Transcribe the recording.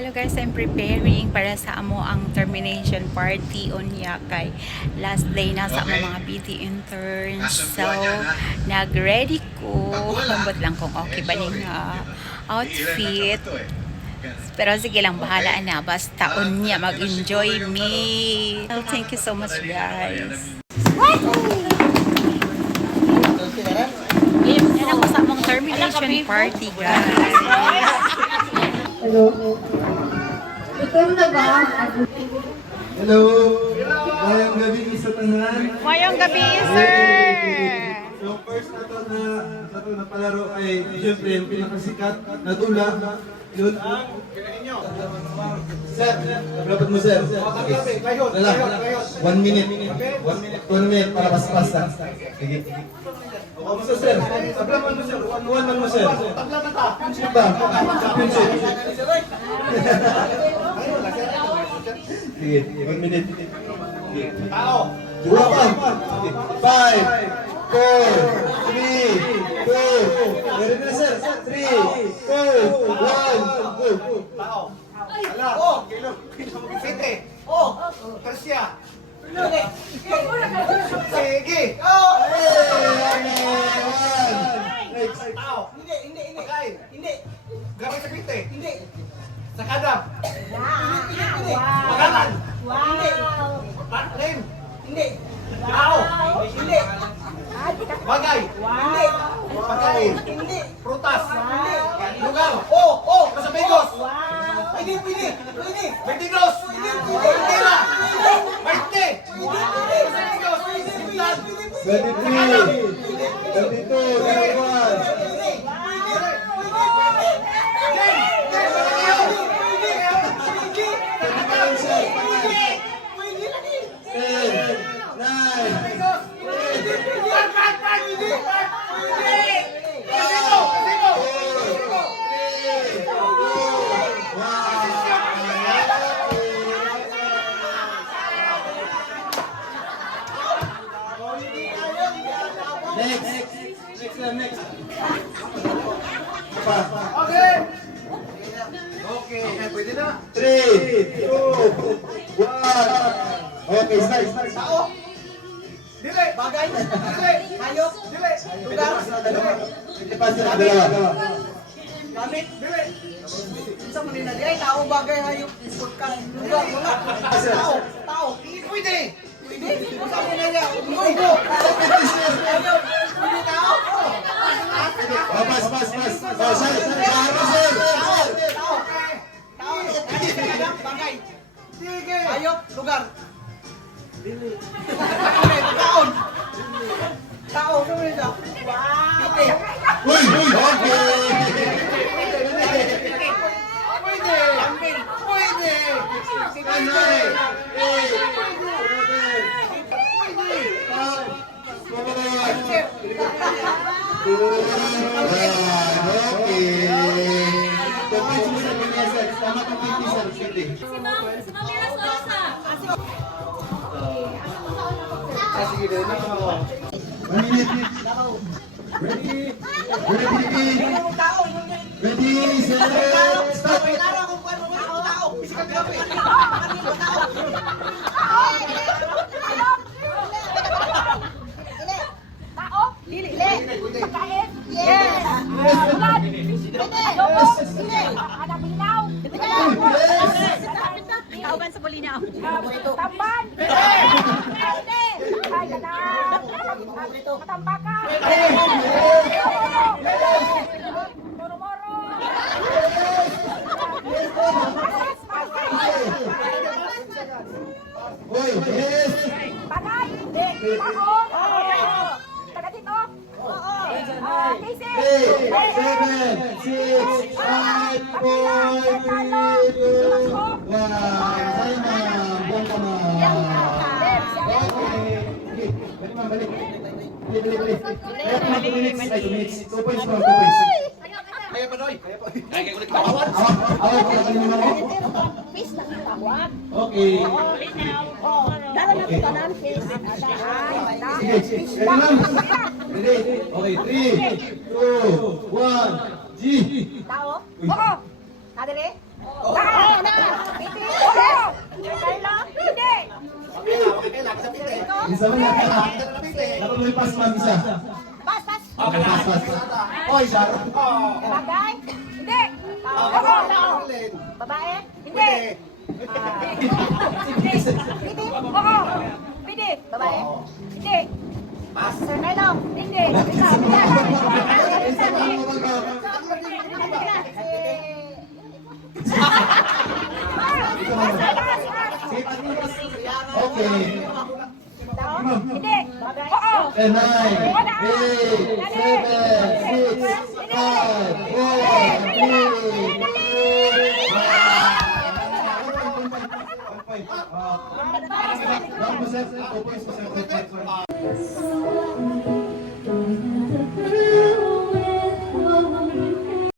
Hello guys, I'm preparing para sa amo ang termination party unya kay last day na sa mga BT interns. So, nag-ready ko. Hambot lang kung okay ba ning outfit. Pero sige lang, bahala na. Basta unya, mag-enjoy me. So, thank you so much guys. Yan ako sa among termination party guys. Hello. Ikaw na ba? Hello. Mayong gabi sa tanan. Mayong gabi, sir. So first na to na palaro ay siyempre yung pinakasikat na tula. Yun ang Sir, dapat mo sir. Okay. Lala. 1 minute. 1 minute para basta-basta. Sige. Kamusta sir? Tablaman mo sir. 1-1 man mo sir. Tablaman ta. Ba? Championship. Sige, 1 minute. Tao. Dua pa. 5, 4, 3, 2, ready na sir? 3, 2, 1, go. Tao. Ala. Oh, kilo. Sete. Oh, Karsia. Sige. Oh. Next. Tao. Hindi. Hindi. Gamit sa pite. Hindi. Sa kadap. Hindi. Magalan. Hindi. Patlin. Hindi. Tao. Hindi. Bagay. Hindi. Pagkain. Hindi. Prutas. Hindi. Lugar. Oh, Kasabegos. Hindi. Bentigros. Hindi. Tira. Maite. Kasabegos. Sintan. 23. 32. 31. Next. Okay, pwede na. 3, 2, 1. Okay, start. Tao. Dili. Bagay. Dili. Hayop. Dili. Lugar. Dili. Dalawa. Gamit. Dili. Isa mo nila. Dili. Tao, bagay, hayop. Lugar. Wala. Tao. Pwede. Isa mo nila. Ugo. Hayop. Pwede tao. Pas. Oh, sir. Tao. Bagay. Sige. Hayop. Lugar. Tao, sumuli ka. Wow! Uy! Okay! Pwede! Ready, set, start! Tauban sa Bolinaw. Tamban! Ay, ganang! Matambaka! Moro-moro! Uy, yes! Bagay! Takot! Taga-dito! Casey! 8, 7, 6, 5, 4, 3, 2, 1. Sa'yo na, buwan ka na. Okay. Balik ma'am, balik. Balik. Kaya pa 2 minutes. Ay, 2 minutes. 2 points pa, 2 points. Kaya pa, Noy. Kaya ko ulit kawawan. Awak ka na naman ako. Peace lang ang tawag. Okay. Dala na kita ng peace. Sige. Ready ma'am? Ready? Okay, 3, 2, 1, G. Tao? Oo! Kadali? Tao! Isa man yan. Dapat mo ipas man isa. Pas, pas. Okay, pas. Oy, Shara. Bagay? Hindi. Oo. Babae? Hindi. Pwede? Oo. Pwede? Babae? Hindi. Sir Melo? Hindi. Ikaw? Isa man mo ba? Okay. Hindi. Oo. 10, 9, 8, 7, 6, 5, 4, 3, 2, 1.